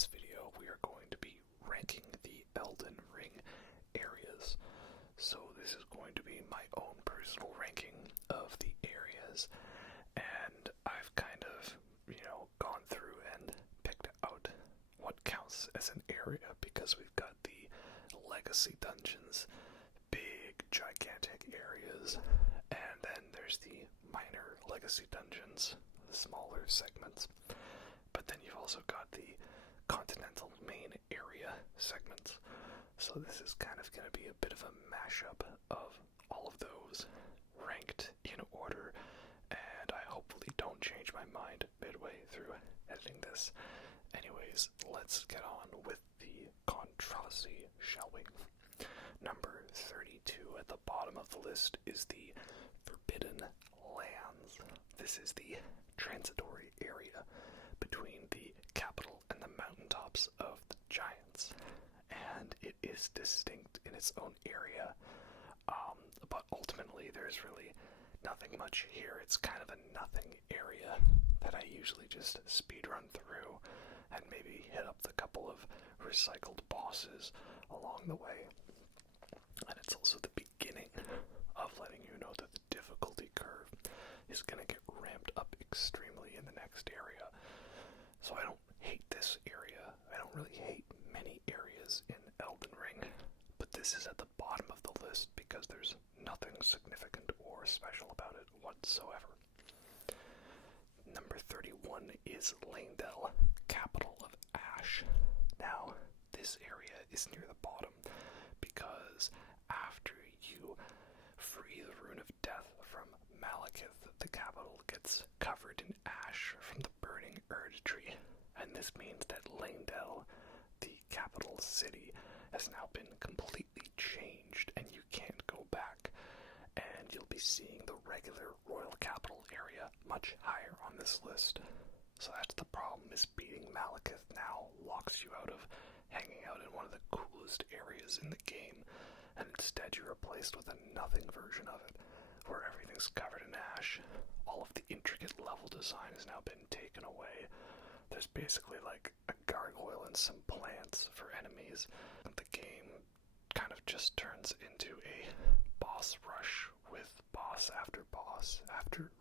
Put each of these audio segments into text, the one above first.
this video we are going to be ranking the Elden Ring areas. So this is going to be my own personal ranking of the areas, and I've kind of, gone through and picked out what counts as an area, because we've got the legacy dungeons, big gigantic areas, and then there's the minor legacy dungeons, the smaller segments. But then you've also got the continental main area segments. So this is kind of going to be a bit of a mashup of all of those ranked in order, and I hopefully don't change my mind midway through editing this. Anyways, let's get on with the controversy, shall we? Number 32 at the bottom of the list is the Forbidden Lands. This is the transitory area between the capital and the mountaintops of the giants, and it is distinct in its own area, but ultimately there's really nothing much here. It's kind of a nothing area that I usually just speedrun through and maybe hit up the couple of recycled bosses along the way. And it's also the beginning of letting you know that the difficulty curve is going to get ramped up extremely in the next area. So I don't hate this area. I don't really hate many areas in Elden Ring, but this is at the bottom of the list because there's nothing significant or special about it whatsoever. Number 31 is Leyndell, capital of Ashe. Now, this area is near the bottom because after you free the Rune of Death from Malekith, the capital gets covered in ash from the burning Erd tree, and this means that Leyndell, the capital city, has now been completely changed, and you can't go back, and you'll be seeing the regular royal capital area much higher on this list. So that's the problem, is beating Malekith now locks you out of hanging out in one of the coolest areas in the game, and instead you're replaced with a nothing version of it, where everything's covered in ash. All of the intricate level design has now been taken away. There's basically like a gargoyle and some plants for enemies. And the game kind of just turns into a boss rush with boss after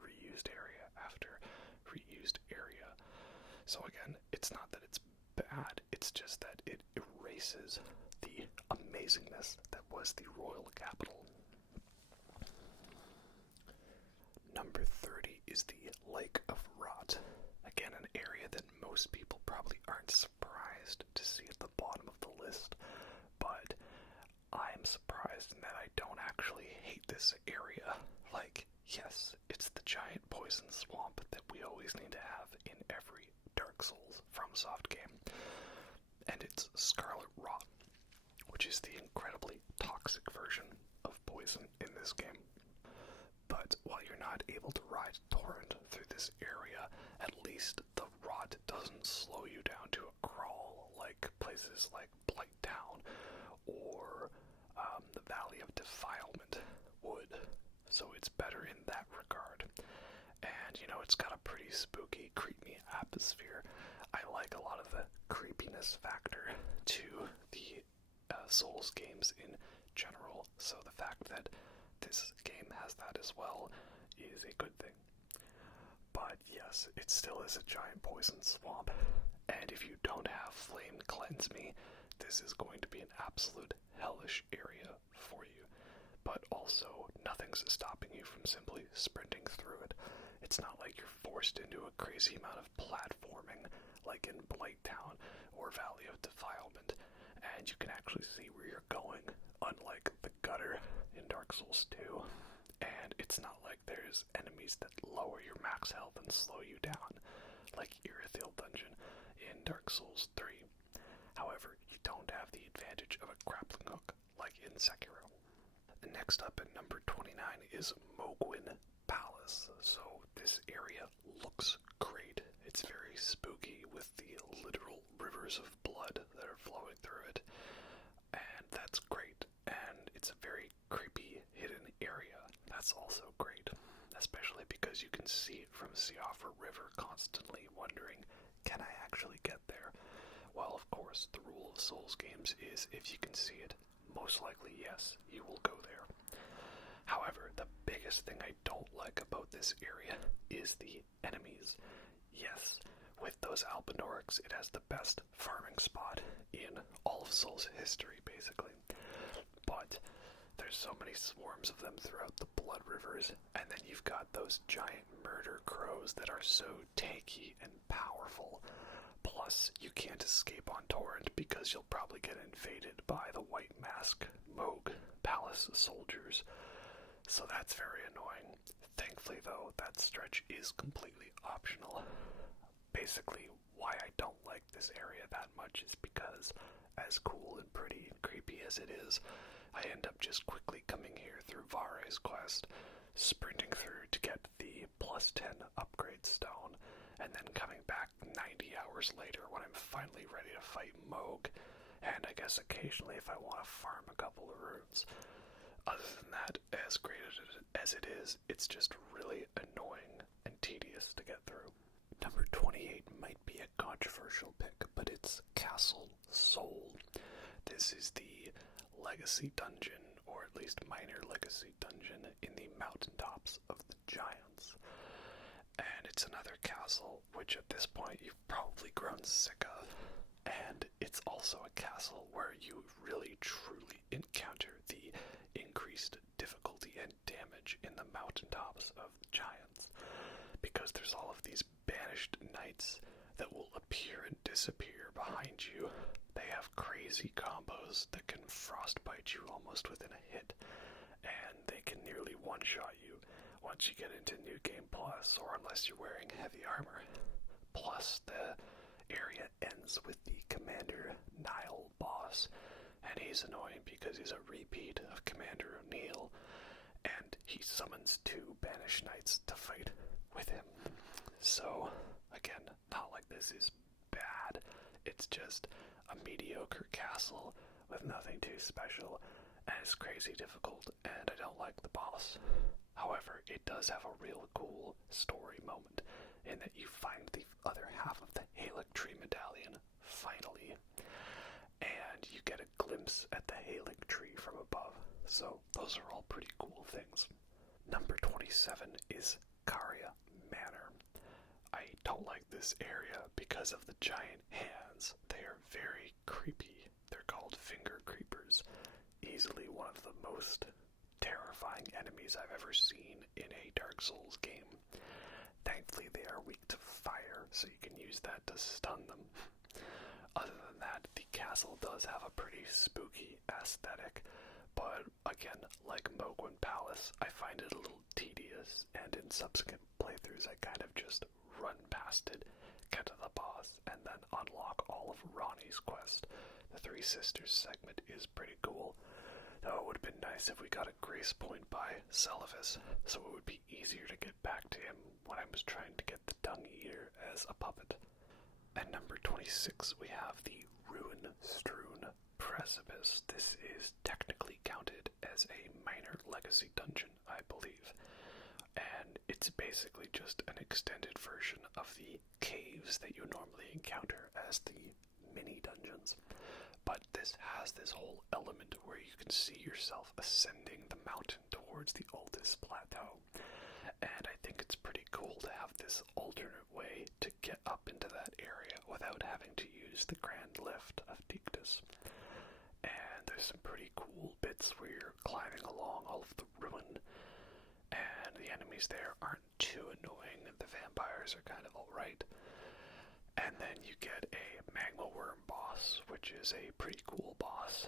reused area after reused area. So again, it's not that it's bad, it's just that it erases the amazingness that was the royal capital. Number 30 is the Lake of Rot. Again, an area that most people probably aren't surprised to see at the bottom of the list, but I am surprised in that I don't actually hate this area. Like, yes, it's the giant poison swamp that we always need to have in every Dark Souls FromSoft game, and it's Scarlet Rot, which is the incredibly toxic version of poison in this game. But while you're not able to ride Torrent through this area, at least the rot doesn't slow you down to a crawl like places like Blighttown or the Valley of Defilement would. So it's better in that regard. And, it's got a pretty spooky, creepy atmosphere. I like a lot of the creepiness factor to the Souls games in general, so the fact that this game has that as well is a good thing. But yes, it still is a giant poison swamp, and if you don't have Flame Cleanse Me, this is going to be an absolute hellish area for you. But also, nothing's stopping you from simply sprinting through it. It's not like you're forced into a crazy amount of platforming like in Blighttown or Valley of Defilement, and you can actually see where you're going, unlike the gutter in Dark Souls 2. And it's not like there's enemies that lower your max health and slow you down, like Irithyll Dungeon in Dark Souls 3. However, you don't have the advantage of a grappling hook like in Sekiro. Next up at number 29 is Mohgwyn Palace. So this area looks great. It's very spooky with the literal rivers of blood that are flowing through it, and that's great. And it's a very creepy hidden area. That's also great, especially because you can see it from Siofra River, constantly wondering, can I actually get there? Well, course, the rule of Souls games is if you can see it, most likely, yes, you will go there. However, the biggest thing I don't like about this area is the enemies. Yes, with those Albinorics, it has the best farming spot in all of Souls history, basically. But there's so many swarms of them throughout the Blood Rivers, and then you've got those giant murder crows that are so tanky and powerful. Plus, you can't escape on Torrent because you'll probably get invaded by the White Mask Mohgwyn Palace soldiers. So that's very annoying. Thankfully, though, that stretch is completely optional. Basically, why I don't like this area that much is because, as cool and pretty and creepy as it is, I end up just quickly coming here through Vare's quest, sprinting through to get the plus 10 upgrade stone, and then coming back 90 hours later when I'm finally ready to fight Mohg, and I guess occasionally if I want to farm a couple of runes. Other than that, as great as it is, it's just really annoying and tedious to get through. Number 28 might be a controversial pick, but it's Castle Soul. This is the legacy dungeon, or at least minor legacy dungeon, in the Mountaintops of the Giants. And it's another castle, which at this point you've probably grown sick of. And it's also a castle where you really truly encounter the increased difficulty and damage in the Mountaintops of the Giants. Because there's all of these banished knights that will appear and disappear behind you. They have crazy combos that can frostbite you almost within a hit, and they can nearly one-shot you once you get into New Game Plus, or unless you're wearing heavy armor. Plus, the area ends with the Commander Nile boss, and he's annoying because he's a repeat of Commander O'Neill, and he summons 2 banished knights to fight with him. So, again, not like this is bad, it's just a mediocre castle with nothing too special, and it's crazy difficult, and I don't like the boss. However, it does have a real cool story moment, in that you find the other half of the Halig Tree Medallion, finally, and you get a glimpse at the Halig Tree from above, so those are all pretty cool things. Number 27 is Caria Manor. I don't like this area because of the giant hands. They are very creepy. They're called finger creepers. Easily one of the most terrifying enemies I've ever seen in a Dark Souls game. Thankfully they are weak to fire, so you can use that to stun them. Other than that, the castle does have a pretty spooky aesthetic, but again, like Mohgwyn Palace, I find it a little tedious, and in subsequent playthroughs I kind of just run past it, get to the boss, and then unlock all of Ronnie's quest. The Three Sisters segment is pretty cool, though it would have been nice if we got a grace point by Celevis, so it would be easier to get back to him when I was trying to get the Dung Eater as a puppet. At number 26, we have the Ruin-Strewn Precipice. This is technically counted as a minor legacy dungeon, I believe. And it's basically just an extended version of the caves that you normally encounter as the mini-dungeons. But this has this whole element where you can see yourself ascending the mountain towards the Altus Plateau. And I think it's pretty cool to have this alternate way to get up into that area without having to use the Grand Lift of Dictus. And there's some pretty cool bits where you're climbing along all of the ruin, and the enemies there aren't too annoying. The vampires are kind of alright. And then you get a magma worm boss, which is a pretty cool boss.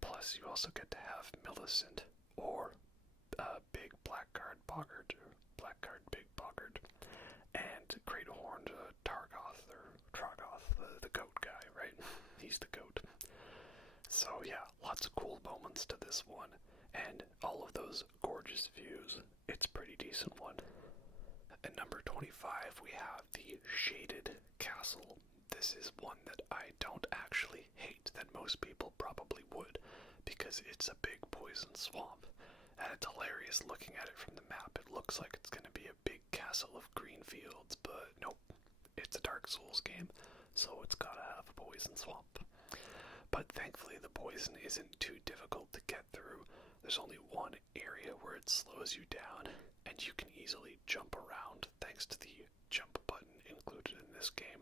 Plus you also get to have Millicent, or Big Blackguard Boggart, or Blackguard Big Boggart, and Great Horned Targoth, or Trogoth, the goat guy, right? He's the goat. So yeah, lots of cool moments to this one, and all of those gorgeous views. It's a pretty decent one. At number 25, we have the Shaded Castle. This is one that I don't actually hate, that most people probably would, because it's a big poison swamp, and it's hilarious looking at it from the map. It looks like it's going to be a big castle of green fields, but nope, it's a Dark Souls game, so it's gotta have a poison swamp. but thankfully the poison isn't too difficult to get through. There's only one area where it slows you down, and you can easily jump around thanks to the jump button included in this game.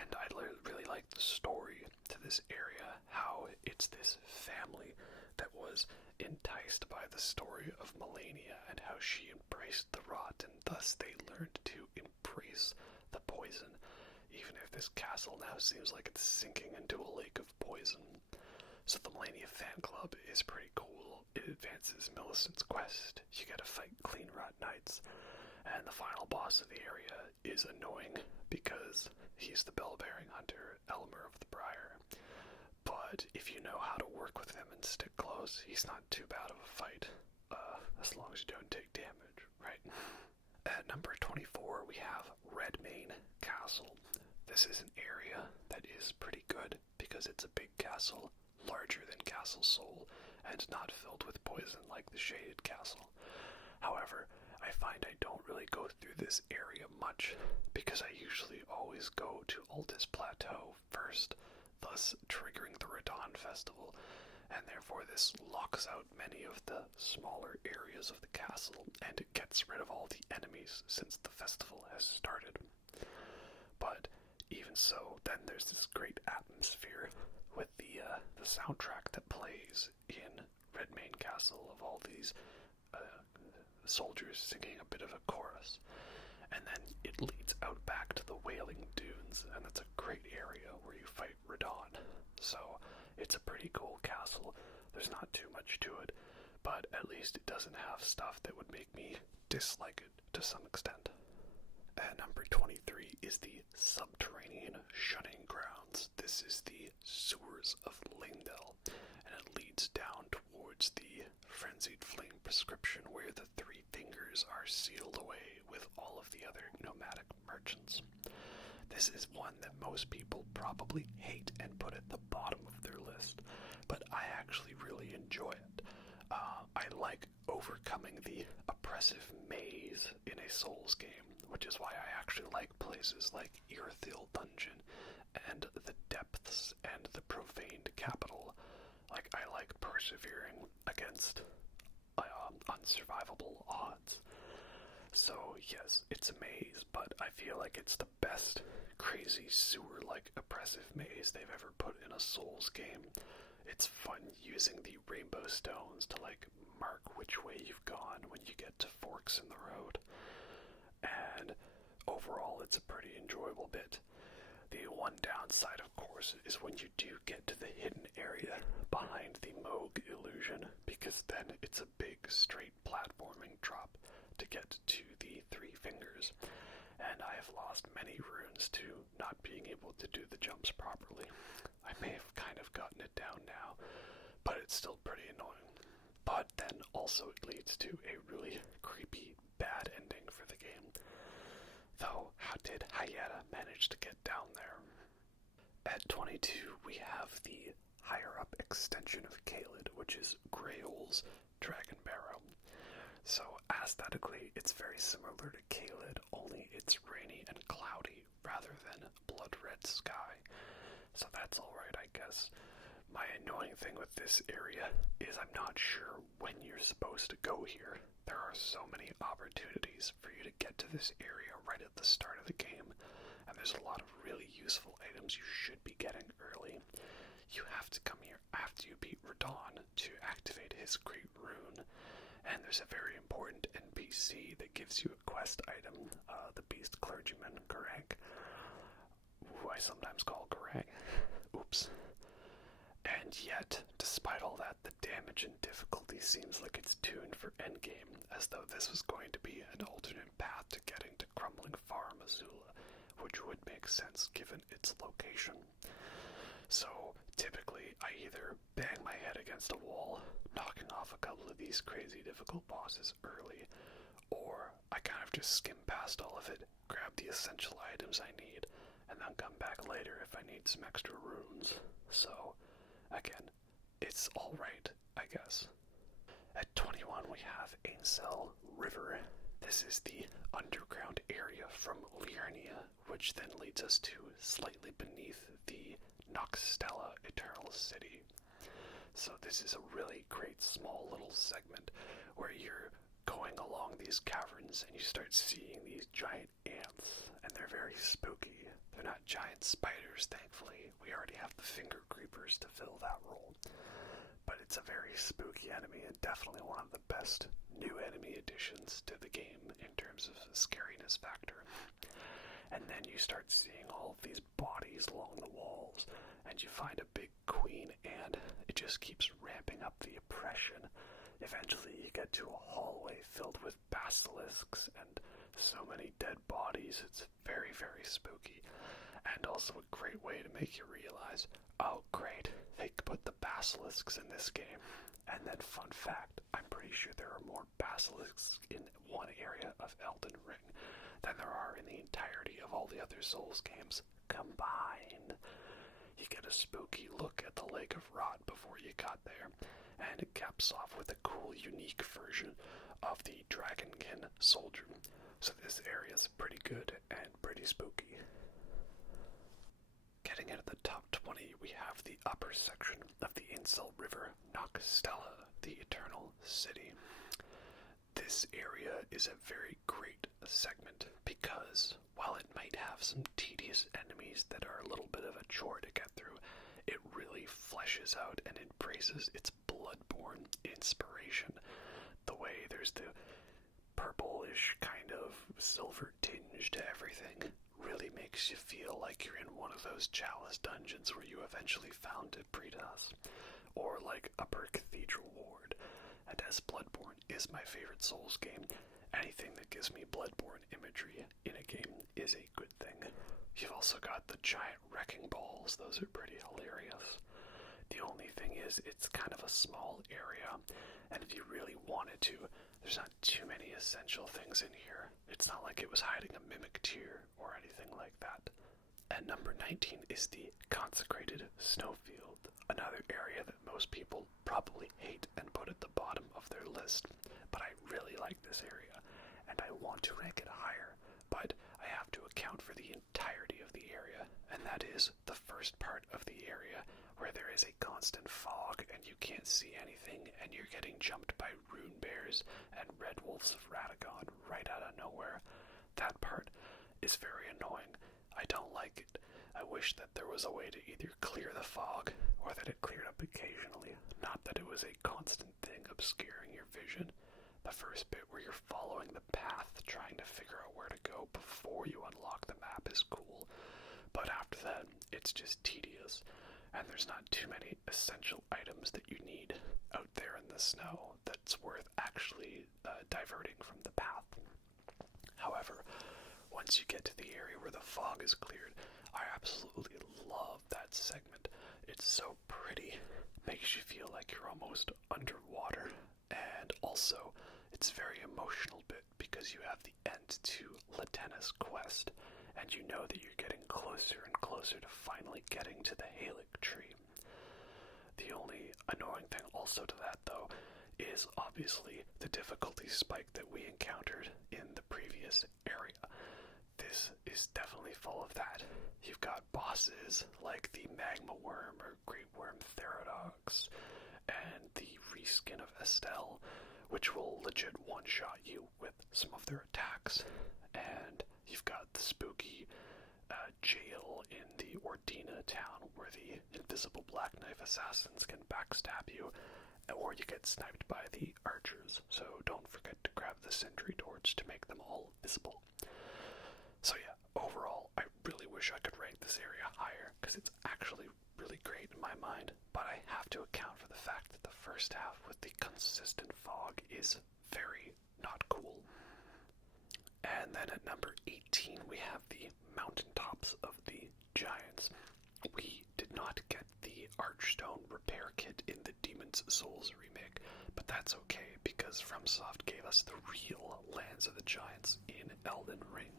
And I really like the story to this area, how it's this family that was enticed by the story of Malenia and how she embraced the rot, and thus they learned to embrace the poison, even if this castle now seems like it's sinking into a lake of poison. So the Malenia fan club is pretty cool. It advances Millicent's quest. You get to fight Clean Rot Knights. And the final boss of the area is annoying because he's the bell-bearing hunter, Elmer of the Briar. But if you know how to work with him and stick close, he's not too bad of a fight. As long as you don't take damage, right? At number 24, we have Redmane Castle. This is an area that is pretty good because it's a big castle, larger than Castle Sol, and not filled with poison like the Shaded Castle. However, I find I don't really go through this area much because I usually always go to Altus Plateau first, thus triggering the Radon Festival, and therefore this locks out many of the smaller areas of the castle, and it gets rid of all the enemies since the festival has started. But even so, then there's this great atmosphere with the soundtrack that plays in Redmane Castle of all these soldiers singing a bit of a chorus. And then it leads out back to the Wailing Dunes, and that's a great area where you fight Radon. So it's a pretty cool castle. There's not too much to it, but at least it doesn't have stuff that would make me dislike it to some extent. At number 23 is the Subterranean Shunning-Grounds. This is the sewers of Leyndell, and it leads down towards the Frenzied Flame prescription where the Three Fingers are sealed away with all of the other nomadic merchants. This is one that most people probably hate and put at the bottom of their list, but I actually really enjoy it. I like overcoming the oppressive maze in a Souls game, which is why I actually like places like Irithyll Dungeon and the Depths and the Profaned Capital. Like, I like persevering against unsurvivable odds. So yes, it's a maze, but I feel like it's the best crazy sewer-like oppressive maze they've ever put in a Souls game. It's fun using the rainbow stones to like mark which way you've gone when you get to forks in the road. And overall, it's a pretty enjoyable bit. The one downside, of course, is when you do get to the hidden area behind the Mohg illusion, because then it's a big straight platforming drop to get to the Three Fingers. And I have lost many runes to not being able to do the jumps properly. I may have kind of gotten it down now, but it's still pretty annoying. But then also it leads to a really creepy, bad ending for the game. Though, how did Hyetta manage to get down there? At 22, we have the higher-up extension of Caelid, which is Greyoll's Dragonbarrow. So, aesthetically, it's very similar to Caelid, only it's rainy and cloudy rather than blood-red sky. So that's alright, I guess. My annoying thing with this area is I'm not sure when you're supposed to go here. There are so many opportunities for you to get to this area right at the start of the game, and there's a lot of really useful items you should be getting early. You have to come here after you beat Radon to activate his Great Rune, and there's a very important NPC that gives you a quest item, the Beast Clergyman, Garang, who I sometimes call Garang. Oops. And yet, despite all that, the damage and difficulty seems like it's tuned for endgame, as though this was going to be an alternate path to getting to Crumbling Farum, which would make sense given its location. So, typically, I either bang my head against a wall, knocking off a couple of these crazy difficult bosses early, or I kind of just skim past all of it, grab the essential items I need, and then come back later if I need some extra runes. So, again, it's alright, I guess. At 21, we have Ainsel River. This is the underground area from Liurnia, which then leads us to slightly beneath the Nokstella city. So this is a really great small little segment where you're going along these caverns and you start seeing these giant ants, and they're very spooky. They're not giant spiders, thankfully. We already have the finger creepers to fill that role. But it's a very spooky enemy and definitely one of the best new enemy additions to the game in terms of the scariness factor. And then you start seeing all of these bodies along the walls, and you find a big queen, and it just keeps ramping up the oppression. Eventually you get to a hallway filled with basilisks and so many dead bodies. It's very, very spooky, and also a great way to make you realize, oh great, they put the basilisks in this game. And then fun fact, I'm pretty sure there are more basilisks in one area of Elden Ring than there are in the entirety of all the other Souls games combined. You get a spooky look at the Lake of Rot before you got there, and it caps off with a cool, unique version of the Dragonkin soldier. So this area is pretty good and pretty spooky. Getting into the top 20, we have the upper section of the Ainsel River, Nokstella, the Eternal City. This area is a very great segment because, while it might have some tedious enemies that are a little bit of a chore to get through, it really fleshes out and embraces its Bloodborne inspiration. The way there's the purplish kind of silver tinge to everything really makes you feel like you're in one of those Chalice dungeons where you eventually found Deeproot, or like Upper Cathedral Ward. And as Bloodborne is my favorite Souls game, anything that gives me Bloodborne imagery in a game is a good thing. You've also got the giant wrecking balls. Those are pretty hilarious. The only thing is, it's kind of a small area, and if you really wanted to, there's not too many essential things in here. It's not like it was hiding a mimic tier or anything like that. At number 19 is the Consecrated Snowfield, another area that most people probably hate and put at the bottom of their list, but I really like this area, and I want to rank it higher, but I have to account for the entirety of the area, and that is the first part of the area where there is a constant fog and you can't see anything, and you're getting jumped by rune bears and red wolves of Radagon right out of nowhere. That part is very annoying. I don't like it. I wish that there was a way to either clear the fog or that it cleared up occasionally, not that it was a constant thing obscuring your vision. The first bit where you're following the path trying to figure out where to go before you unlock the map is cool, but after that it's just tedious, and there's not too many essential items that you need out there in the snow that's worth actually diverting from the path. However, once you get to the area where the fog is cleared, I absolutely love that segment. It's so pretty, makes you feel like you're almost underwater, and also it's very emotional bit because you have the end to Latenna's quest, and you know that you're getting closer and closer to finally getting to the Halig tree. The only annoying thing also to that, though, is obviously the difficulty spike that we encountered in the previous area. This is definitely full of that. You've got bosses like the Magma Worm or Great Worm Therodox, and the reskin of Estelle, which will legit one-shot you with some of their attacks. And you've got the spooky jail in the Ordina town where the invisible Black Knife assassins can backstab you, or you get sniped by the archers, so don't forget to grab the sentry torch to make them all visible. So yeah, overall, I really wish I could rank this area higher, because it's actually really great in my mind, but I have to account for the fact that the first half with the consistent fog is very not cool. And then at number 18, we have the Mountaintops of the Giants. We did not get the Archstone repair kit in the Demon's Souls remake, but that's okay, because FromSoft gave us the real Lands of the Giants in Elden Ring.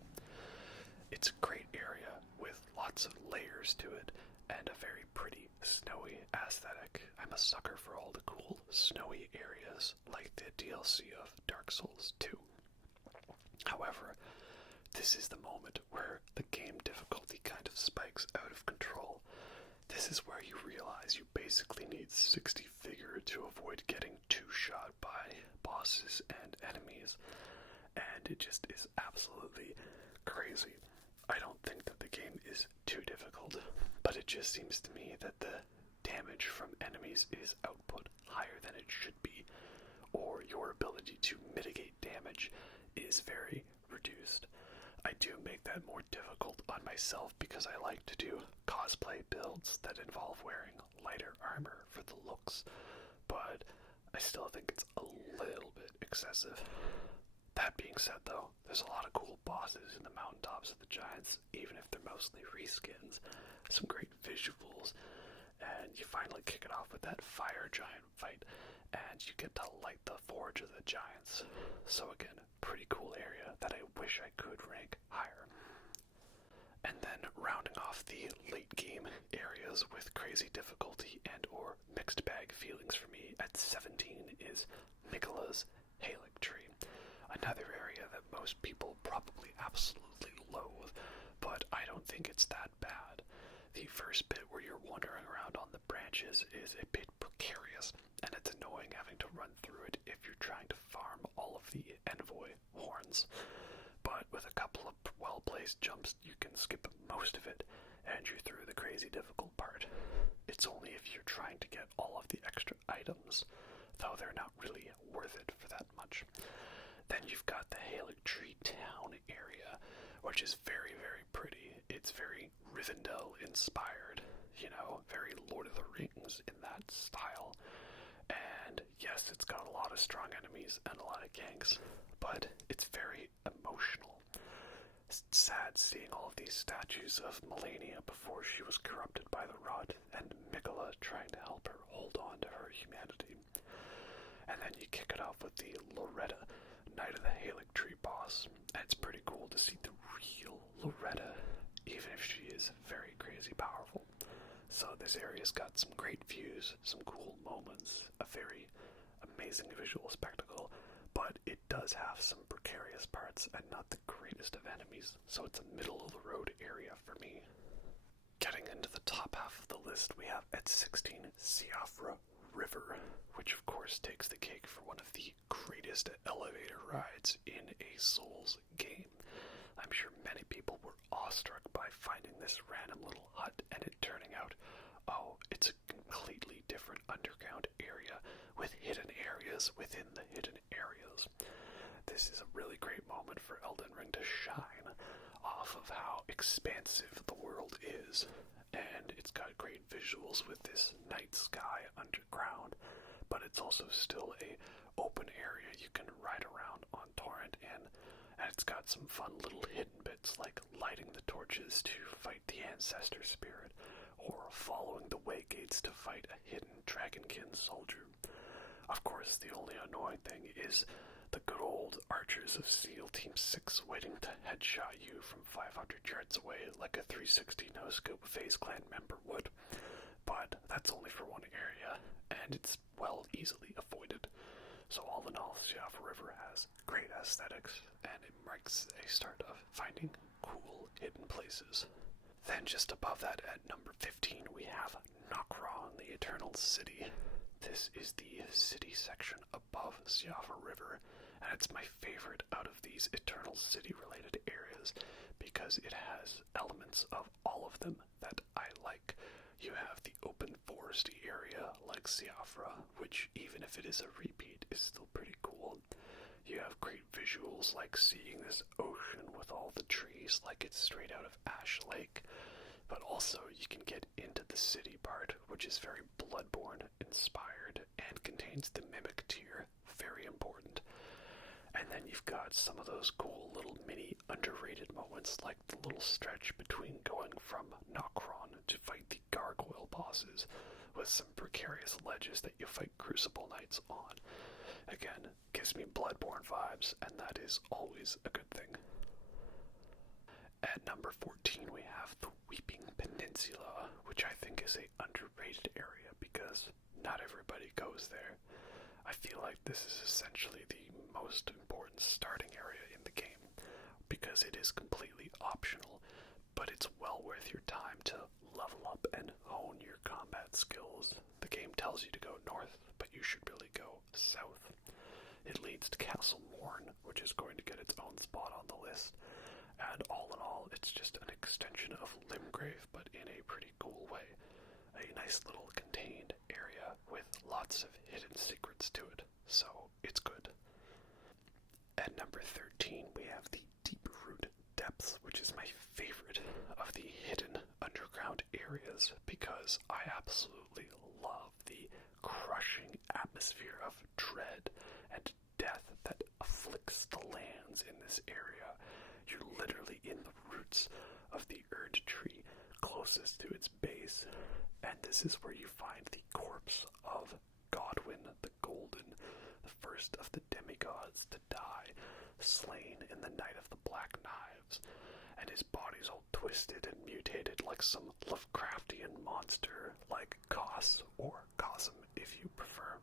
It's a great area with lots of layers to it and a very pretty snowy aesthetic. I'm a sucker for all the cool snowy areas like the DLC of Dark Souls 2. However, this is the moment where the game difficulty kind of spikes out of control. This is where you realize you basically basically need 60 figure to avoid getting two-shot by bosses and enemies, and it just is absolutely crazy. I don't think that the game is too difficult, but it just seems to me that the damage from enemies is output higher than it should be, or your ability to mitigate damage is very reduced. I do make that more difficult on myself because I like to do cosplay builds that involve wearing lighter armor for the looks, but I still think it's a little bit excessive. That being said though, there's a lot of cool bosses in the Mountaintops of the Giants, even if they're mostly reskins, some great visuals, and you finally kick it off with that fire giant fight, and you get to light the Forge of the Giants. So again, pretty cool area that I wish I could rank higher. And then rounding off the late game areas with crazy difficulty and or mixed bag feelings for me at 17 is Miquella's Halig Tree. Another area that most people probably absolutely loathe, but I don't think it's that bad. The first bit where you're wandering around on the branches is a bit precarious, and it's annoying having to run through it if you're trying to farm all of the envoy horns. But with a couple of well-placed jumps, you can skip most of it, and you're through the crazy difficult part. It's only if you're trying to get all of the extra items, though they're not really worth it for that much. Then you've got the Halig Tree Town area, which is very, very pretty. It's very Rivendell inspired, you know, very Lord of the Rings in that style. And yes, it's got a lot of strong enemies and a lot of ganks, but it's very emotional. It's sad seeing all of these statues of Melania before she was corrupted by the rot, and Miquella trying to help her hold on to her humanity. And then you kick it off with the Loretta, Knight of the Halig Tree boss, and it's pretty cool to see the real Loretta, even if she is very crazy powerful. So this area's got some great views, some cool moments, a very amazing visual spectacle, but it does have some precarious parts and not the greatest of enemies, so it's a middle-of-the-road area for me. Getting into the top half of the list, we have at 16, Siofra River, which of course takes the cake for one of the greatest elevator rides in a Souls game. I'm sure many people were awestruck by finding this random little hut and it turning out, oh, it's a completely different underground area with hidden areas within the hidden areas. This is a really great moment for Elden Ring to shine off of how expansive the world is, and it's got great visuals with this night sky underground, but it's also still a open area you can ride around on Torrent in, and it's got some fun little hidden bits like lighting the torches to fight the ancestor spirit, or following the way gates to fight a hidden dragonkin soldier. Of course, the only annoying thing is the good old archers of SEAL Team 6 waiting to headshot you from 500 yards away like a 360 no-scope FaZe Clan member would. But that's only for one area, and it's well easily avoided. So all in all, Siofra River has great aesthetics, and it marks a start of finding cool hidden places. Then just above that at number 15 we have Nokron, the Eternal City. This is the city section above Siofra River, and it's my favorite out of these Eternal City related areas because it has elements of all of them that I like. You have the open foresty area like Siofra, which even if it is a repeat is still pretty cool. You have great visuals like seeing this ocean with all the trees like it's straight out of Ash Lake, but also you can get into the city part, which is very Bloodborne inspired and contains the Mimic tier, very important. And then you've got some of those cool little mini underrated moments like the little stretch between going from Nokron to fight the gargoyle bosses with some precarious ledges that you fight Crucible Knights on. Again, gives me Bloodborne vibes, and that is always a good thing. At number 14 we have the Weeping Peninsula, which I think is a underrated area because not everybody goes there. I feel like this is essentially the most important starting area in the game because it is completely optional, but it's well worth your time to level up and hone your combat skills. The list. And all in all, it's just an extension of Limgrave, but in a pretty cool way. A nice little contained area with lots of hidden secrets to it, so it's good. At number 13, we have the Deeproot Depths, which is my favorite of the hidden underground areas because I absolutely love the crushing atmosphere of dread and death that afflicts the lands in this area. You're literally in the roots of the Erd tree closest to its base, and this is where you find the corpse of Godwyn the Golden, the first of the demigods to die, slain in the Night of the Black Knives, and his body's all twisted and mutated like some Lovecraftian monster like Kos, or Cosm if you prefer.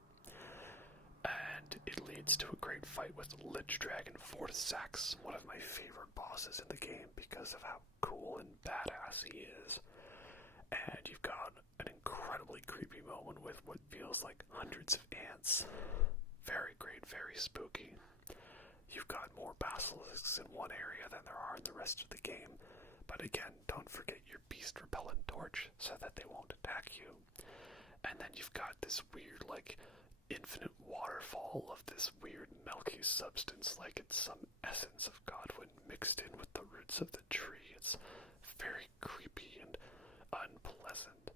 And it leads to a great fight with Lich Dragon Vortisax, one of my favorite bosses in the game because of how cool and badass he is. And you've got an incredibly creepy moment with what feels like hundreds of ants. Very great, very spooky. You've got more basilisks in one area than there are in the rest of the game, but again, don't forget your beast repellent torch so that they won't attack you. And then you've got this weird, like, infinite waterfall of this weird milky substance, like it's some essence of Godwyn mixed in with the roots of the tree. It's very creepy and unpleasant,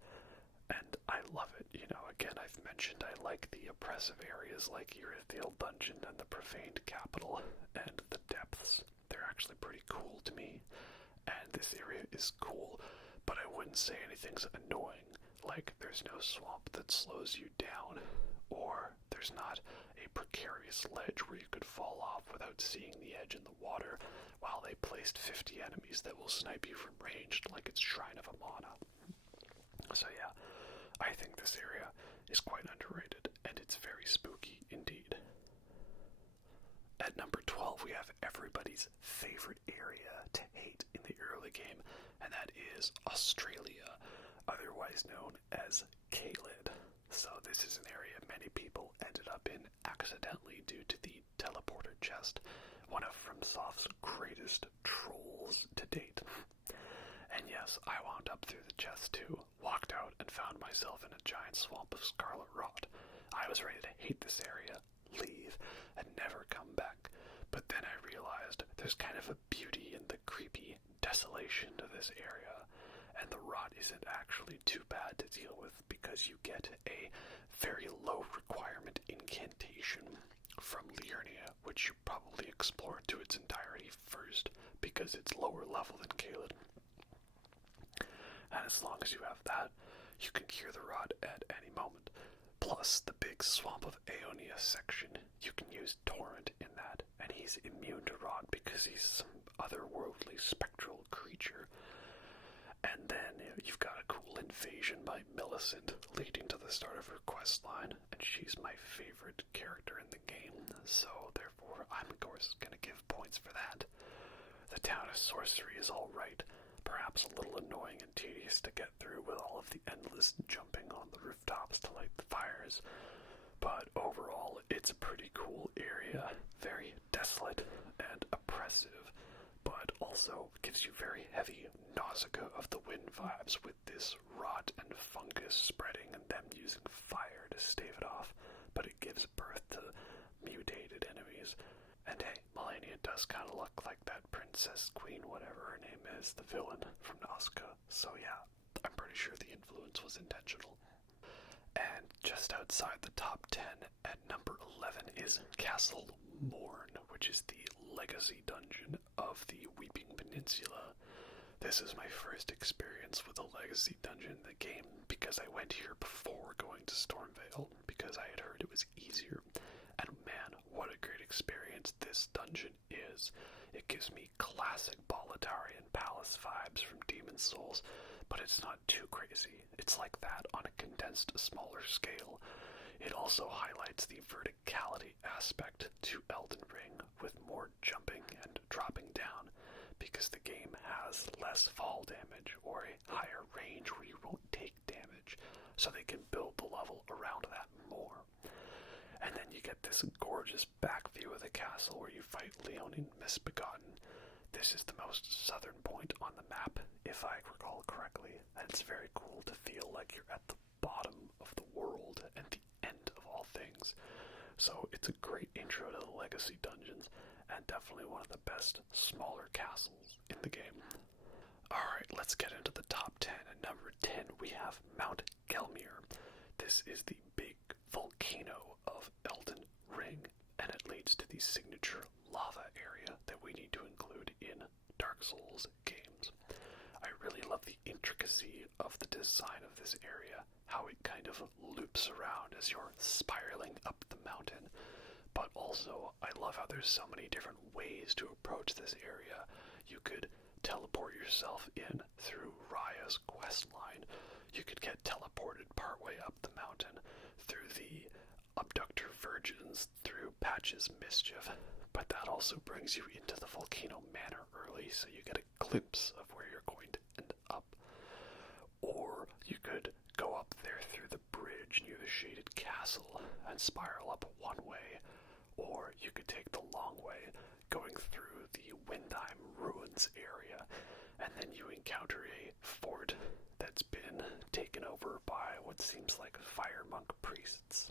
and I love it. You know, again, I've mentioned I like the oppressive areas like Irithyll Dungeon and the Profaned Capital and the Depths. They're actually pretty cool to me, and this area is cool, but I wouldn't say anything's annoying. Like, there's no swamp that slows you down, or there's not a precarious ledge where you could fall off without seeing the edge in the water, while they placed 50 enemies that will snipe you from range like it's Shrine of Amana. So yeah, I think this area is quite underrated, and it's very spooky indeed. At number 12, we have everybody's favorite area to hate in the early game, and that is Australia, otherwise known as Caelid. So this is an area many people ended up in accidentally due to the teleporter chest, one of FromSoft's greatest trolls to date. And yes, I wound up through the chest too, walked out and found myself in a giant swamp of scarlet rot. I was ready to hate this area, leave, and never come back. But then I realized there's kind of a beauty in the creepy desolation of this area, and the rot isn't actually too bad to deal with because you get a very low requirement incantation from Liurnia, which you probably explore to its entirety first because it's lower level than Caelid. And as long as you have that, you can cure the rot at any moment. Plus, the big Swamp of Aeonia section, you can use Torrent in that, and he's immune to rot because he's some otherworldly spectral creature. And then you've got a cool invasion by Millicent leading to the start of her quest line, and she's my favorite character in the game, so therefore I'm of course going to give points for that. The town of Sorcery is alright, perhaps a little annoying and tedious to get through with all of the endless jumping on the rooftops to light the fires, but overall it's a pretty cool area, very desolate and oppressive, but also gives you very heavy Nausicaa of the Wind vibes with this rot and fungus spreading and them using fire to stave it off, but it gives birth to mutated enemies. And hey, Malenia does kind of look like that princess queen, whatever her name is, the villain from Nausicaa, so yeah, I'm pretty sure the influence was intentional. And just outside the top 10, at number 11 is Castle Morne, which is the legacy dungeon of the Weeping Peninsula. This is my first experience with a legacy dungeon in the game because I went here before going to Stormveil because I had heard it was easier. And man, what a great experience this dungeon is. It gives me classic Boletarian Palace vibes from Demon's Souls, but it's not too crazy. It's like that on a condensed, smaller scale. It also highlights the verticality aspect to Elden Ring with more jumping and dropping down, because the game has less fall damage or a higher range where you won't take damage, so they can build the level around that more. And then you get this gorgeous back view of the castle where you fight Leonin Misbegotten. this is the most southern point on the map, if I recall correctly, and it's very cool to feel like you're at the bottom of the world and the end of all things. So it's a great intro to the Legacy dungeons, and definitely one of the best smaller castles in the game. Alright, let's get into the top 10. At number 10, we have Mount Gelmir. This is the big volcano of Elden Ring, and it leads to the signature lava area that we need to include in Dark Souls games. I really love the intricacy of the design of this area, how it kind of loops around as you're spiraling up the mountain. But also, I love how there's so many different ways to approach this area. You could teleport yourself in through Raya's quest line. You could get teleported partway up the mountain through the Abductor Virgins, through Patch's Mischief. But that also brings you into the Volcano Manor early, so you get a glimpse of where you're going to end up. Or you could go up there through the bridge near the Shaded Castle and spiral up one way. Or you could take the long way, going through the Windheim Ruins area, and then you encounter a fort that's been taken over by what seems like fire monk priests.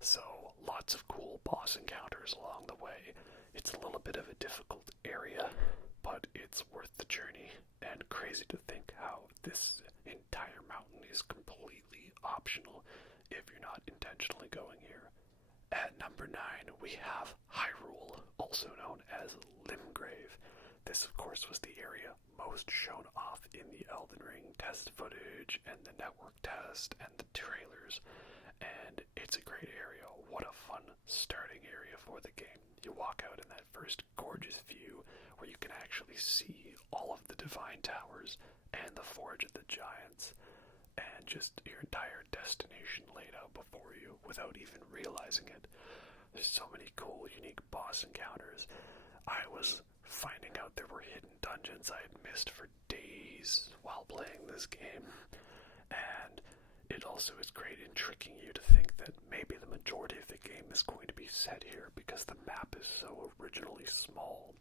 So, lots of cool boss encounters along the way. It's a little bit of a difficult area, but it's worth the journey, and crazy to think how this entire mountain is completely optional if you're not intentionally going here. At number 9, we have Hyrule, also known as Limgrave. This, of course, was the area most shown off in the Elden Ring test footage and the network test and the trailers, and it's a great area. What a fun starting area for the game. You walk out in that first gorgeous view where you can actually see all of the Divine Towers and the Forge of the Giants, and just your entire destination laid out before you without even realizing it. There's so many cool, unique boss encounters. I was finding out there were hidden dungeons I had missed for days while playing this game, and it also is great in tricking you to think that maybe the majority of the game is going to be set here because the map is so originally small.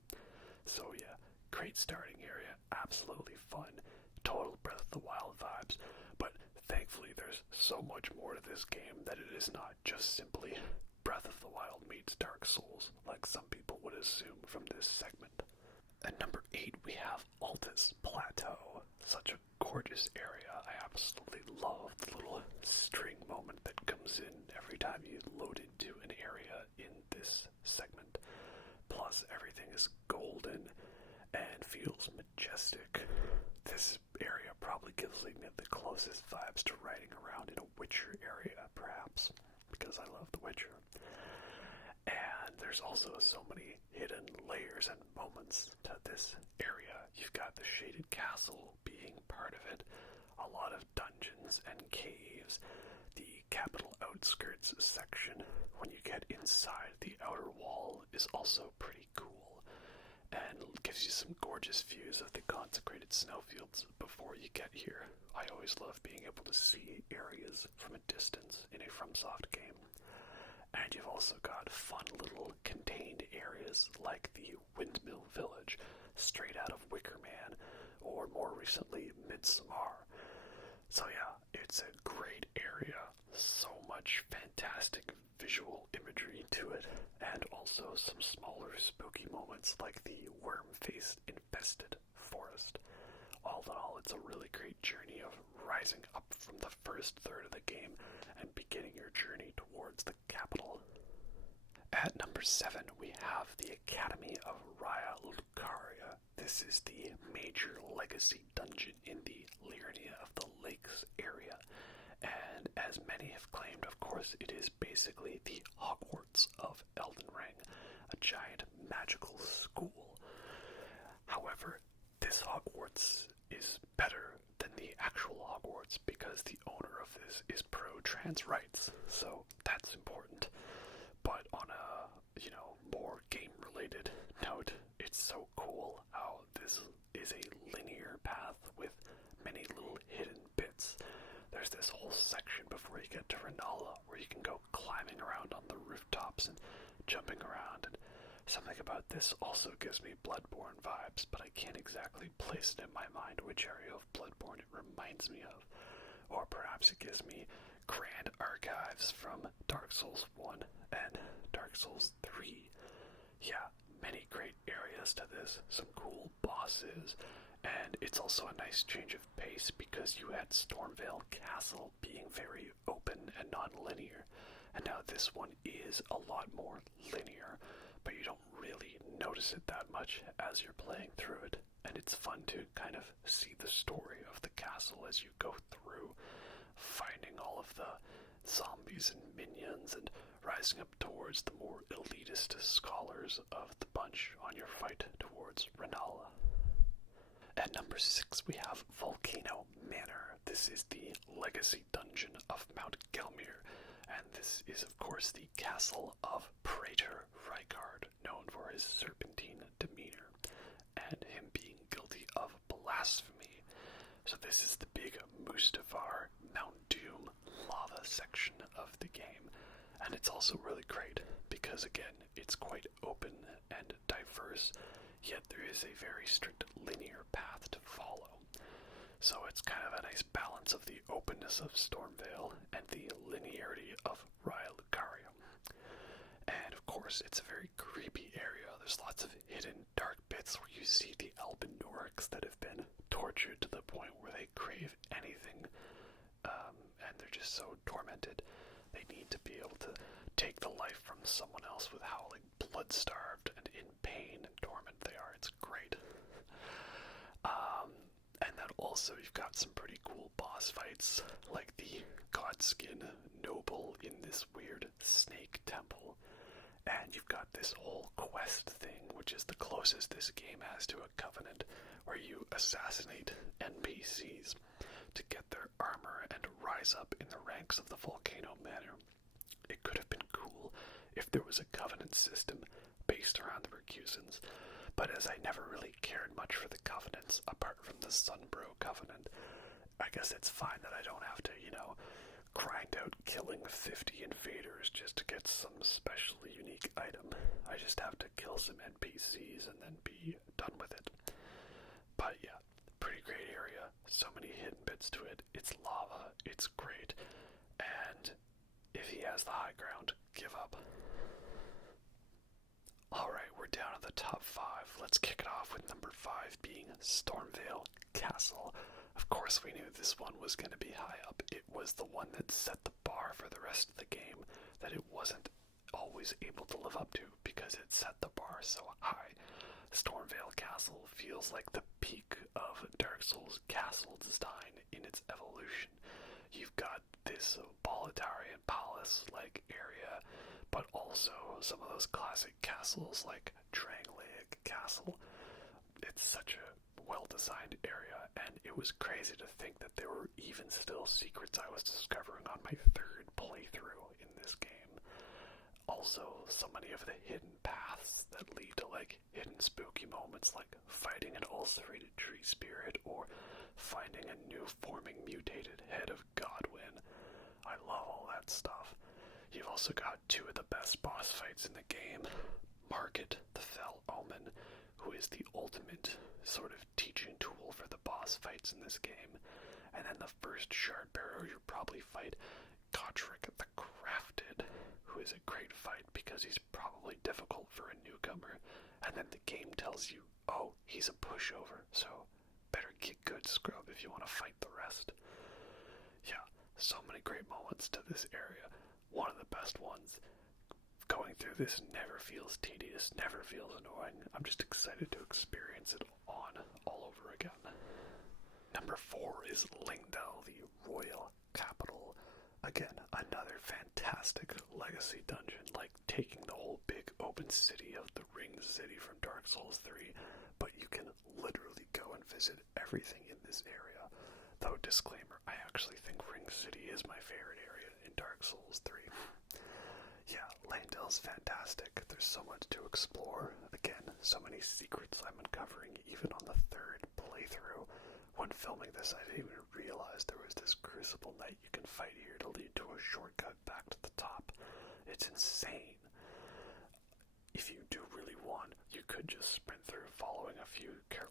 So yeah, great starting area, absolutely fun, total Breath of the Wild vibes, but thankfully there's so much more to this game that it is not just simply Breath of the Wild meets Dark Souls, like some people would assume from this segment. At number 8, we have Altus Plateau. Such a gorgeous area. I absolutely love the little string moment that comes in every time you load into an area in this segment. Plus, everything is golden and feels majestic. This area probably gives me the closest vibes to riding around in a Witcher area, perhaps, because I love The Witcher. And there's also so many hidden layers and moments to this area. You've got the Shaded Castle being part of it, a lot of dungeons and caves, the capital outskirts section when you get inside the outer wall is also pretty cool, and gives you some gorgeous views of the Consecrated Snowfields before you get here. I always love being able to see areas from a distance in a FromSoft game. And you've also got fun little contained areas like the Windmill Village, straight out of Wicker Man, or more recently, Midsommar. So yeah, it's a great area. So much fantastic visual imagery to it, and also some smaller spooky moments like the worm-faced infested forest. All in all, it's a really great journey of rising up from the first third of the game and beginning your journey towards the capital. At number 7, we have the Academy of Raya Lucaria. This is the major legacy dungeon in the Liurnia of the Lakes area, and as many have claimed, of course, it is basically the Hogwarts of Elden Ring, a giant magical school. However, this Hogwarts is better than the actual Hogwarts because the owner of this is pro-trans rights, so that's important. But on a, more game-related note, it's so cool how this is a linear path with many little hidden bits. There's this whole section before you get to Renala where you can go climbing around on the rooftops and jumping around and Something about this also gives me Bloodborne vibes, but I can't exactly place it in my mind which area of Bloodborne it reminds me of. Or perhaps it gives me Grand Archives from Dark Souls 1 and Dark Souls 3. Yeah, many great areas to this, some cool bosses, and it's also a nice change of pace because you had Stormveil Castle being very open and non-linear, and now this one is a lot more linear, but you don't really notice it that much as you're playing through it, and it's fun to kind of see the story of the castle as you go through, finding all of the zombies and minions and rising up towards the more elitist scholars of the bunch on your fight towards Rennala. At number 6 we have Volcano Manor. This is the legacy dungeon of Mount Gelmir, and this is of course the castle of Praetor Rykard, known for his serpentine demeanor and him being guilty of blasphemy. So this is the big Mustafar Mount Doom lava section of the game, and it's also really great because again it's quite open and diverse, yet there is a very strict linear path to follow. So it's kind of a nice balance of the openness of Stormveil and the linearity of Raya Lucaria. And of course it's a very creepy area. There's lots of hidden dark bits where you see the Albinorics that have been tortured to the point where they crave anything, and they're just so tormented. They need to be able to take the life from someone else with how blood-starved and in pain and torment they are. It's great. And then also you've got some pretty cool boss fights, like the Godskin Noble in this weird snake temple. And you've got this whole quest thing, which is the closest this game has to a covenant, where you assassinate NPCs to get their armor and rise up in the ranks of the Volcano Manor. It could have been cool if there was a covenant system based around the Recusants, but as I never really cared much for the covenants apart from the Sunbro covenant, I guess it's fine that I don't have to, grind out killing 50 invaders just to get some specially unique item. I just have to kill some NPCs and then be done with it. But yeah, pretty great area. So many hidden bits to it. It's lava. It's great. And if he has the high ground, give up. Alright, we're down to the top 5. Let's kick it off with number 5 being Stormveil Castle. Of course we knew this one was going to be high up. It was the one that set the bar for the rest of the game that it wasn't always able to live up to because it set the bar so high. Stormveil Castle feels like the peak of Dark Souls castle design in its evolution. You've got this Bolitarian Palace-like area, but also some of those classic castles like Drangleic Castle. It's such a well-designed area, and it was crazy to think that there were even still secrets I was discovering on my 3rd playthrough in this game. Also, so many of the hidden paths that lead to hidden spooky moments like fighting an ulcerated tree spirit or finding a new forming mutated head of Godwyn. I love all that stuff. You've also got 2 of the best boss fights in the game. Market, the Fell Omen, who is the ultimate sort of teaching tool for the boss fights in this game. And then the first Shard Bearer you'll probably fight, Gotrek the Crafted, who is a great fight because he's probably difficult for a newcomer. And then the game tells you, oh, he's a pushover, so better get good, scrub, if you want to fight the rest. Yeah, so many great moments to this area. One of the best ones. Going through this never feels tedious, never feels annoying. I'm just excited to experience it all over again. Number 4 is Leyndell, the royal capital. Again, another fantastic legacy dungeon, like taking the whole big open city of the Ring City from Dark Souls 3, but you can literally go and visit everything in this area. Though, disclaimer, I actually think Ring City is my favorite area in Dark Souls 3. Yeah, Leyndell's fantastic. There's so much to explore. Again, so many secrets I'm uncovering even on the 3rd playthrough. When filming this, I didn't even realize there was this Crucible Knight you can fight here to lead to a shortcut back to the top. It's insane. if you do really want, you could just sprint through following a few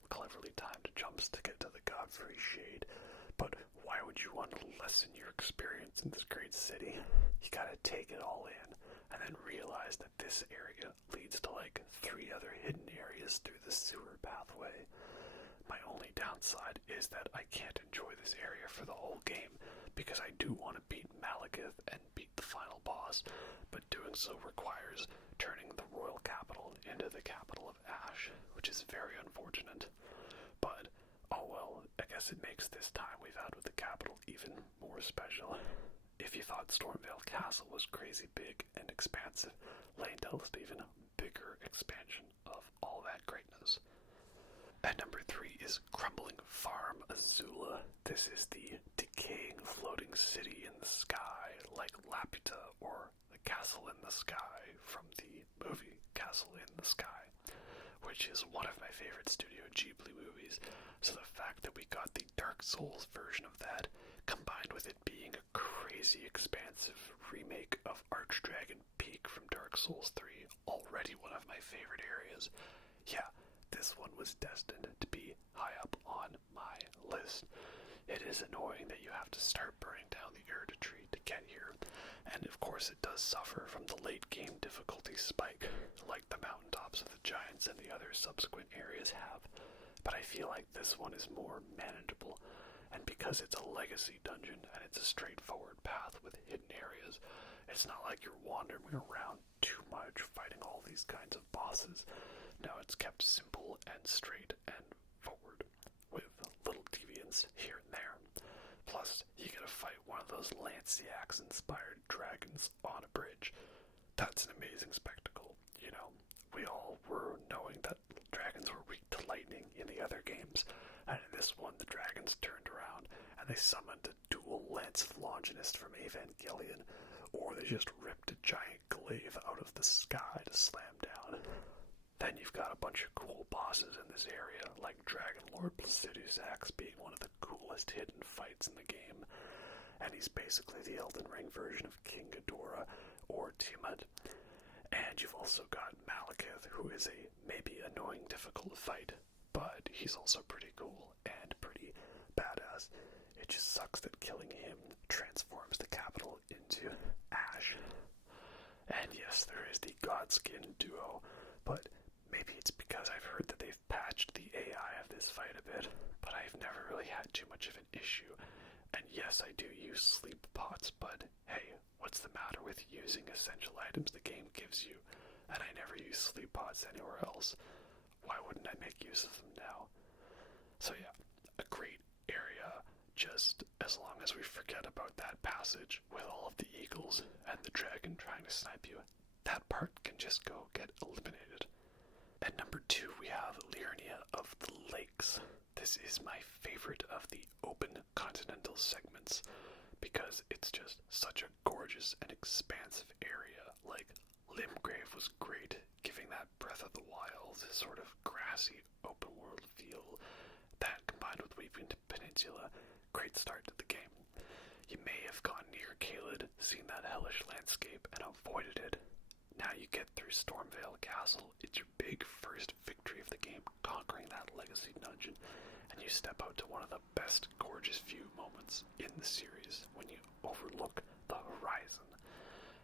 cleverly timed jumps to get to the Godfrey Shade. But why would you want to lessen your experience in this great city? You gotta take it all in, and then realize that this area leads to like 3 other hidden areas through the sewer pathway. My only downside is that I can't enjoy this area for the whole game, because I do want to beat Malekith and beat the final boss, but doing so requires turning the royal capital into the capital of Ash, which is very unfortunate. But, oh well, I guess it makes this time we've had with the capital even more special. If you thought Stormveil Castle was crazy big and expansive, Leyndell is an even bigger expansion of all that greatness. At number 3 is Crumbling Farum Azula. This is the decaying floating city in the sky, like Laputa or the Castle in the Sky from the movie Castle in the Sky, which is one of my favorite Studio Ghibli movies. So the fact that we got the Dark Souls version of that, combined with it being a crazy expansive remake of Archdragon Peak from Dark Souls 3, already one of my favorite areas. Yeah, this one was destined to be high up on my list. It is annoying that you have to start burning down the Erde tree to get here, and of course it does suffer from the late game difficulty spike, like the Mountaintops of the Giants and the other subsequent areas have, but I feel like this one is more manageable, and because it's a legacy dungeon and it's a straightforward path with hidden areas, it's not like you're wandering around too much fighting all these kinds of bosses. No, it's kept simple and straight and forward, with little deviance here and there. Plus, you get to fight one of those Lanciax-inspired dragons on a bridge. That's an amazing spectacle, you know. We all were knowing that dragons were weak to lightning in the other games, and in this one the dragons turned around and they summoned a dual Lance of Longinus from Evangelion, or they just ripped a giant glaive out of the sky to slam down. Then you've got a bunch of cool bosses in this area, like Dragon Lord Placiduous Axe being one of the coolest hidden fights in the game, and he's basically the Elden Ring version of King Ghidorah or Tiamat. And you've also got Malekith, who is a maybe annoying difficult fight, but he's also pretty cool and pretty badass. It just sucks that killing him transforms the capital into Ash. And yes, there is the Godskin duo, but maybe it's because I've heard that they've patched the AI of this fight a bit, but I've never really had too much of an issue. And yes, I do use sleep pots, but hey, what's the matter with using essential items the game gives you? And I never use sleep pots anywhere else. Why wouldn't I make use of them now? So yeah, a great area, just as long as we forget about that passage with all of the eagles and the dragon trying to snipe you. That part can just go get eliminated. At number 2, we have Liurnia of the Lakes. This is my favorite of the open continental segments, because it's just such a gorgeous and expansive area. Like, Limgrave was great, giving that Breath of the Wild sort of grassy open world feel. That combined with Weeping Peninsula, great start to the game. You may have gone near Caelid, seen that hellish landscape, and avoided it. Now you get through Stormveil Castle, it's your big first victory of the game, conquering that legacy dungeon, and you step out to one of the best gorgeous view moments in the series when you overlook the horizon.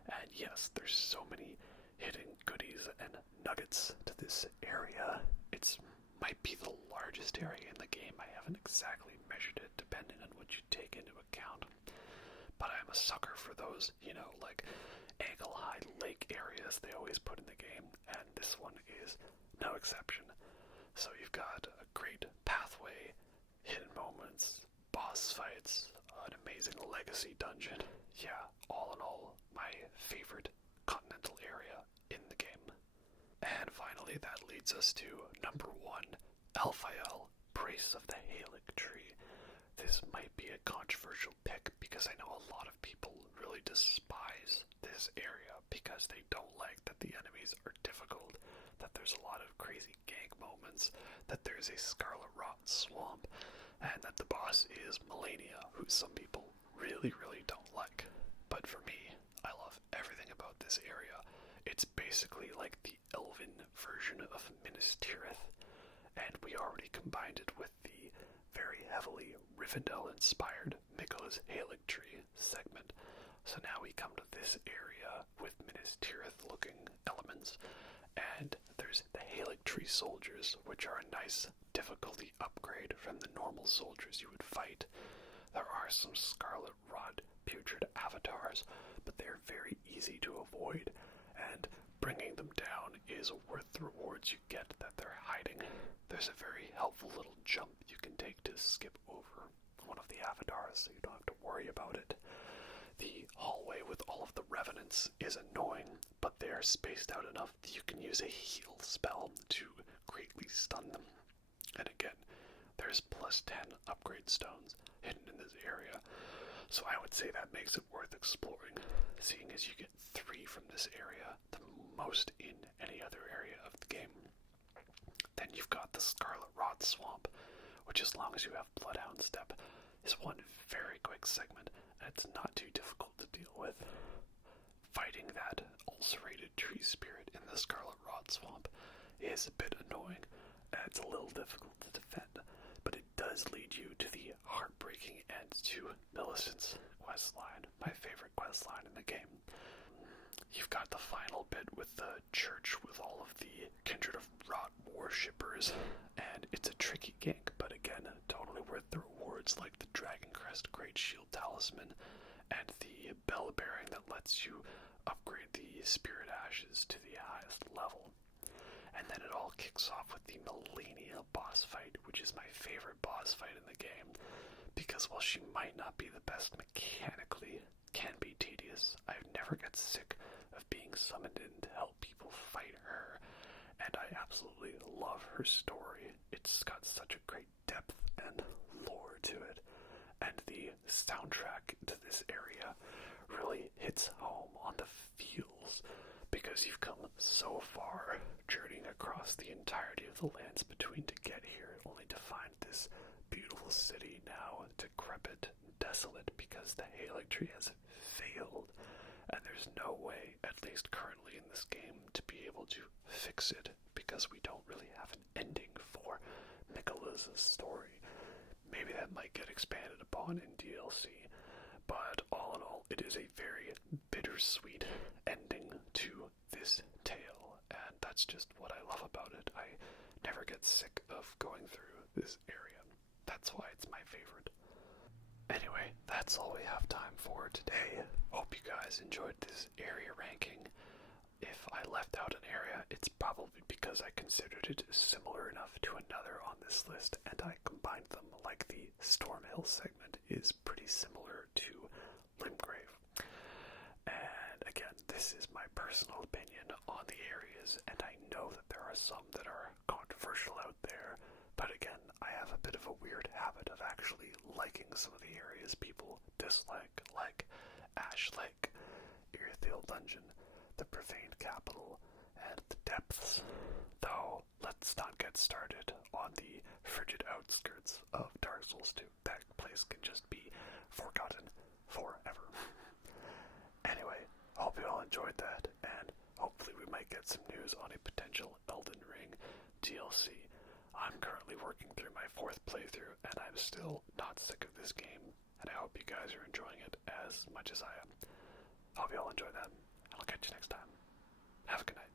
And yes, there's so many hidden goodies and nuggets to this area. It's might be the largest area in the game. I haven't exactly measured it depending on what you take into account. But I'm a sucker for those, you know, like Agle-High Lake areas they always put in the game, and this one is no exception. So you've got a great pathway, hidden moments, boss fights, an amazing legacy dungeon. Yeah, all in all, my favorite continental area in the game. And finally, that leads us to number 1, Alphael, Brace of the Halig Tree. This might be a controversial pick because I know a lot of people really despise this area because they don't like that the enemies are difficult, that there's a lot of crazy gank moments, that there's a Scarlet Rot swamp, and that the boss is Malenia, who some people really don't like. But for me, I love everything about this area. It It's basically like the elven version of Minas Tirith, and we already combined it with the very heavily Rivendell-inspired Mikola's Haligtree segment. So now we come to this area with Minas Tirith-looking elements, and there's the Haligtree soldiers, which are a nice difficulty upgrade from the normal soldiers you would fight. There are some Scarlet Rod putrid avatars, but they're very easy to avoid, and bringing them down is worth the rewards you get that they're hiding. There's a very helpful little jump you can take to skip over one of the avatars, so you don't have to worry about it. The hallway with all of the revenants is annoying, but they're spaced out enough that you can use a heal spell to greatly stun them. And again, there's plus 10 upgrade stones hidden in this area, so I would say that makes it worth exploring, seeing as you get 3 from this area, the most in any other area of the game. Then you've got the Scarlet Rot Swamp, which, as long as you have Bloodhound Step, is one very quick segment, and it's not too difficult to deal with. Fighting that ulcerated tree spirit in the Scarlet Rot Swamp is a bit annoying, and it's a little difficult to defend, but it does lead you to the heartbreaking end to Millicent's questline, my favorite questline in the game. You've got the final bit with the church with all of the Kindred of Rot worshippers, and it's a tricky gank, but again, totally worth the rewards like the Dragon Crest Great Shield Talisman and the Bell Bearing that lets you upgrade the Spirit Ashes to the highest level. And then it all kicks off with the Melania boss fight, which is my favorite boss fight in the game, because while she might not be the best mechanically, can be tedious. I never get sick of being summoned in to help people fight her, and I absolutely love her story. It's got such a great depth and lore to it, and the soundtrack to this area really hits home on the feels, because you've come so far journeying across the entirety of the lands between to get here, only to find this beautiful city now decrepit and desolate because the Haligtree has failed, and there's no way, at least currently in this game, to be able to fix it, because we don't really have an ending for Mikola's story. Maybe that might get expanded upon in DLC, but all in all, it is a very bittersweet ending to this tale, and that's just what I love about it. I never get sick of going through this area. That's why it's my favorite. Anyway, that's all we have time for today. Hope you guys enjoyed this area ranking. If I left out an area, it's probably because I considered it similar enough to another on this list, and I combined them, like the Stormveil segment is pretty similar to Limgrave. And again, this is my personal opinion on the areas, and I know that there are some that are controversial out there, but again, I have a bit of a weird habit of actually liking some of the areas people dislike, like Ash Lake, Irithyll Dungeon, the Profaned Capital, and the Depths. Though, let's not get started on the frigid outskirts of Dark Souls 2. That place can just be forgotten forever. Anyway, hope you all enjoyed that, and hopefully we might get some news on a potential Elden Ring DLC. I'm currently working through my 4th playthrough, and I'm still not sick of this game, and I hope you guys are enjoying it as much as I am. Hope you all enjoy that, and I'll catch you next time. Have a good night.